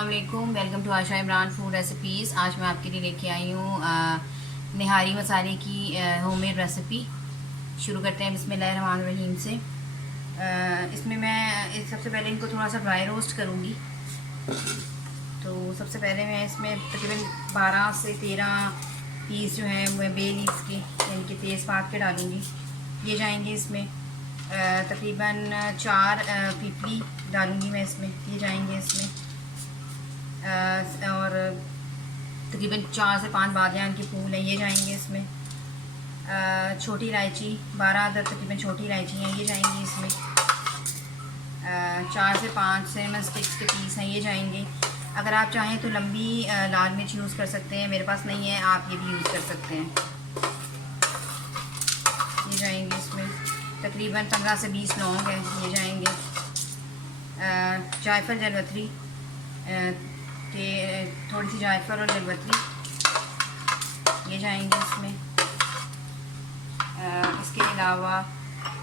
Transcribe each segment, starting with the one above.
अस्सलाम वालेकुम, welcome to Asha Imran food recipes. आज मैं आपके लिए लेके आई हूँ निहारी मसाले की होममेड रेसिपी। शुरू करते हैं बिस्मिल्लाहिर्रहमानिर्रहीम से। इसमें मैं सबसे पहले इनको थोड़ा सा ड्राई रोस्ट करूँगी। तो सबसे पहले मैं इसमें तकरीबन 12 से 13 पीस जो हैं वो बे लीव्स के यानी कि तेज़पात के डालूँगी। ये जाएंगे इसमें। तकरीबन 4 पीपली डालूँगी मैं इसमें, ये जाएंगे इसमें। और तकरीबन 4 से 5 बादियान के फूल हैं, ये जाएंगे इसमें। छोटी इलायची 12 अदर तकरीबन छोटी इलायची हैं, ये जाएंगी इसमें। 4 से 5 सिनेमन स्टिक्स के पीस हैं, ये जाएंगे। अगर आप चाहें तो लंबी लाल मिर्च यूज़ कर सकते हैं, मेरे पास नहीं है, आप ये भी यूज़ कर सकते हैं। ये जाएंगे इसमें। तकरीबन 15 से 20 लौंग हैं, ये जाएंगे। जायफल जलवतरी के थोड़ी सी जायफल और जलवतरी ये जाएंगे इसमें। इसके अलावा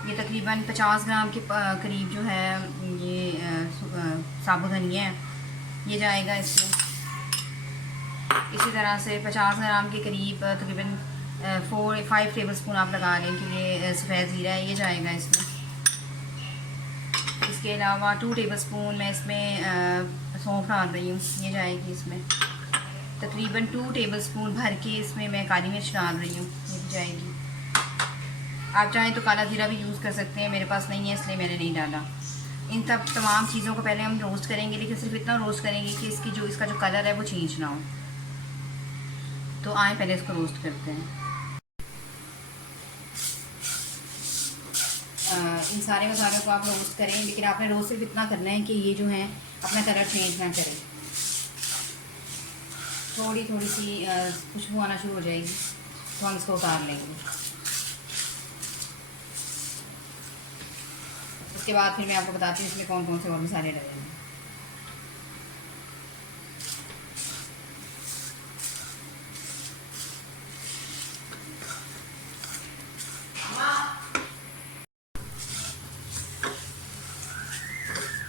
ये तकरीबन 50 ग्राम के करीब जो है ये साबुत धनिया है, ये जाएगा इसमें। इसी तरह से 50 ग्राम के करीब तकरीबन 5 टेबल स्पून आप लगा लें कि ये सफ़ेद ज़ीरा है, ये जाएगा इसमें। इसके अलावा 2 टेबल स्पून मैं इसमें सौंफ डाल रही हूँ, ये जाएगी इसमें। तकरीबन 2 टेबल स्पून भर के इसमें मैं काली मिर्च डाल रही हूँ, ये भी जाएगी। आप चाहें तो काला जीरा भी यूज़ कर सकते हैं, मेरे पास नहीं है इसलिए मैंने नहीं डाला। इन सब तमाम चीज़ों को पहले हम रोस्ट करेंगे, लेकिन सिर्फ इतना रोस्ट करेंगे कि इसका जो कलर है वो चेंज ना हो। तो आए पहले इसको रोस्ट करते हैं। इन सारे मसालों को आप रोस्ट करें, लेकिन आपने रोस्ट सिर्फ इतना करना है कि ये जो है अपना कलर चेंज ना करें। थोड़ी थोड़ी सी खुशबू आना शुरू हो जाएगी तो हम इसको उतार लेंगे। उसके बाद फिर मैं आपको बताती हूँ इसमें कौन कौन से और मसाले डलेंगे।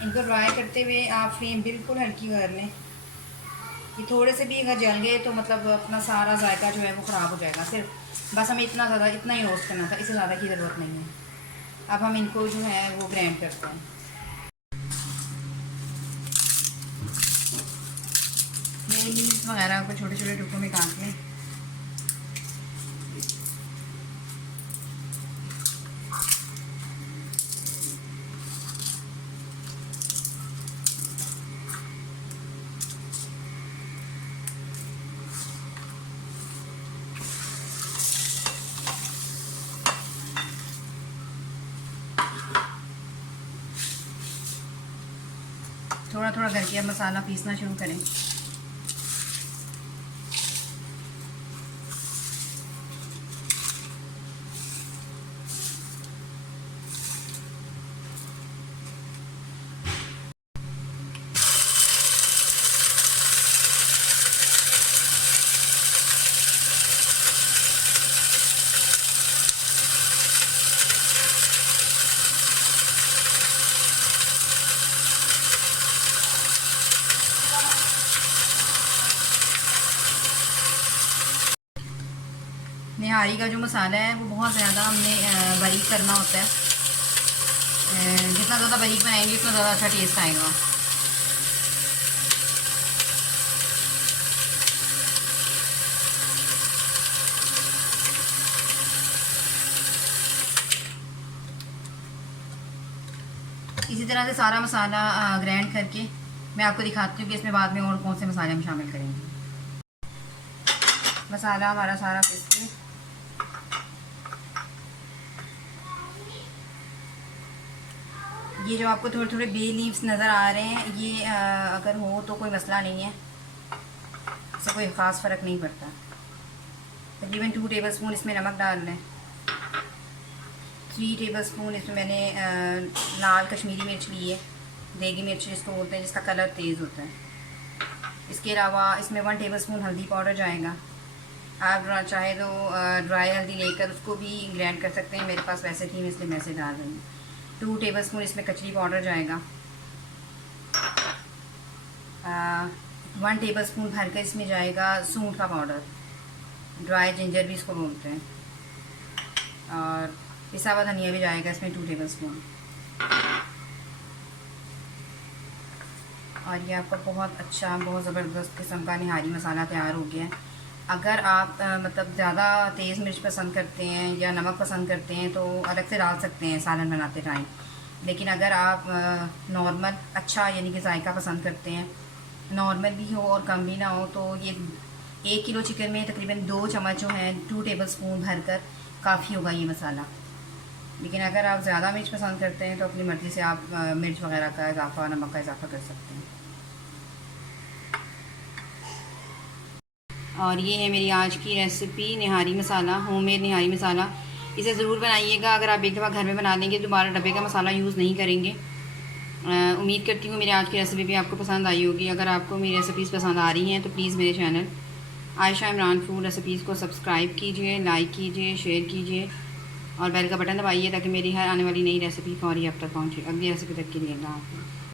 इनको ड्राई करते हुए आप फ्लेम बिल्कुल हल्की कर लें। ये थोड़े से भी अगर जल गए तो मतलब अपना सारा जायका जो है वो ख़राब हो जाएगा। सिर्फ बस हमें इतना ही रोस्ट करना था, इससे ज़्यादा की ज़रूरत नहीं है। अब हम इनको जो है वो ग्राइंड करते हैं। मेरी लीव्स वगैरह को छोटे छोटे टुकड़ों में काट लें। थोड़ा थोड़ा करके अब मसाला पीसना शुरू करें। निहारी का जो मसाला है वो बहुत ज़्यादा हमने बारीक करना होता है। जितना ज़्यादा बारीक बनाएंगे उतना ज़्यादा अच्छा टेस्ट आएगा। इसी तरह से सारा मसाला ग्राइंड करके मैं आपको दिखाती हूँ कि इसमें बाद में और कौन से मसाले हम शामिल करेंगे। मसाला हमारा सारा पीस के ये जो आपको थोड़े थोड़े बे लीव्स नज़र आ रहे हैं, ये अगर हो तो कोई मसला नहीं है, इससे कोई ख़ास फ़र्क नहीं पड़ता। तकरीबन 2 टेबल स्पून इसमें नमक डाल लें। 3 टेबल स्पून इसमें मैंने लाल कश्मीरी मिर्च ली है, देगी मिर्च जिसको बोलते हैं, जिसका कलर तेज़ होता है। इसके अलावा इसमें 1 टेबल स्पून हल्दी पाउडर जाएगा। आप चाहे तो ड्राई हल्दी लेकर उसको भी ग्राइंड कर सकते हैं, मेरे पास वैसे थी मैं इसलिए वैसे डाल रही हूँ। 2 टेबल स्पून इसमें कचरी पाउडर जाएगा। 1 टेबलस्पून भर कर इसमें जाएगा सूंठ का पाउडर, ड्राई जिंजर भी इसको बोलते हैं, और पिसा हुआ धनिया भी जाएगा इसमें 2 टेबलस्पून। और ये आपका बहुत अच्छा, बहुत ज़बरदस्त किस्म का निहारी मसाला तैयार हो गया है। अगर आप मतलब ज़्यादा तेज़ मिर्च पसंद करते हैं या नमक पसंद करते हैं तो अलग से डाल सकते हैं सालन बनाते टाइम, लेकिन अगर आप नॉर्मल अच्छा यानी कि जायका पसंद करते हैं, नॉर्मल भी हो और कम भी ना हो, तो ये 1 किलो चिकन में तकरीबन 2 चम्मच जो हैं 2 टेबलस्पून भरकर काफ़ी होगा ये मसाला। लेकिन अगर आप ज़्यादा मिर्च पसंद करते हैं तो अपनी मर्ज़ी से आप मिर्च वगैरह का इजाफ़ा, नमक का इजाफ़ा कर सकते हैं। और ये है मेरी आज की रेसिपी निहारी मसाला, होममेड निहारी मसाला। इसे ज़रूर बनाइएगा। अगर आप एक दफ़ा घर में बना लेंगे दोबारा डब्बे का मसाला यूज़ नहीं करेंगे। उम्मीद करती हूँ मेरी आज की रेसिपी भी आपको पसंद आई होगी। अगर आपको मेरी रेसिपीज़ पसंद आ रही हैं तो प्लीज़ मेरे channel Ayesha Imran food recipes को सब्सक्राइब कीजिए, लाइक कीजिए, शेयर कीजिए और बेल का बटन दबाइए ताकि मेरी हर आने वाली नई रेसिपी फौरी आप तक पहुँचे। अगली रेसिपी तक के लिए अल्लाह हाफ़िज़।